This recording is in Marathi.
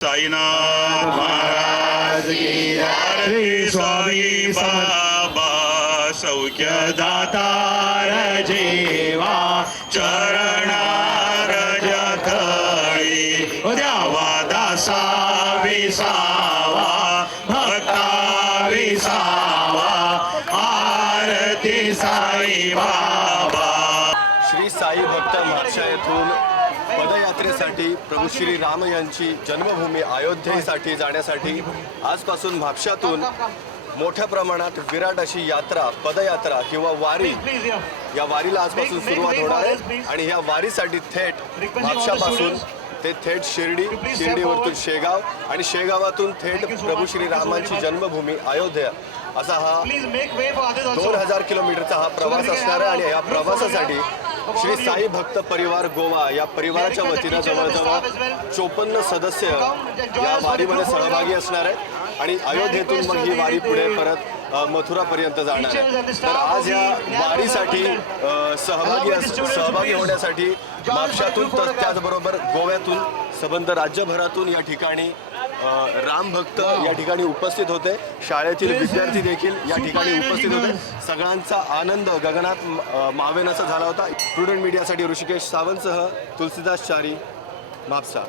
साईनाथ महाराज की जय। स्वामी बाबा सौख्य दातार जेवा चरणार जखळी द्यावा दासा विसावा भक्ता विसावा आरती साई बाबा। श्री साई भक्त म्हापशा येथून पदयात्रेसाठी प्रभू श्री राम यांची जन्मभूमी अयोध्येसाठी जाण्यासाठी आजपासून म्हापशातून मोठ्या प्रमाणात विराट अशी यात्रा पदयात्रा किंवा वारी या वारीला आजपासून सुरुवात होणार आहे आणि या वारीसाठी थेट म्हापशापासून ते थेट शिर्डीवरतून शेगाव आणि शेगावातून थेट प्रभू श्री रामांची जन्मभूमी अयोध्या असा हा 2000 किलोमीटरचा हा प्रवास असणार आहे। आणि या प्रवासासाठी श्री साई भक्त परिवार गोवा या परिवाराच्या वतीनं जवळजवळ 54 सदस्य या वारीमध्ये सहभागी असणार आहेत आणि अयोध्येतून मग ही वारी पुढे परत मथुरापर्यंत जाणार आहे। तर आज या वारीसाठी सहभागी होण्यासाठी म्हापशातून तर त्याचबरोबर गोव्यातून संबंध राज्यभरातून या ठिकाणी राम भक्त या ठिकाणी उपस्थित होते। शाळेतील विद्यार्थी देखील या ठिकाणी उपस्थित होते। सगळ्यांचा आनंद गगनात मावेनासा झाला होता। स्टुडंट मीडियासाठी ऋषिकेश सावंतसह तुलसीदास चारी, म्हापसा।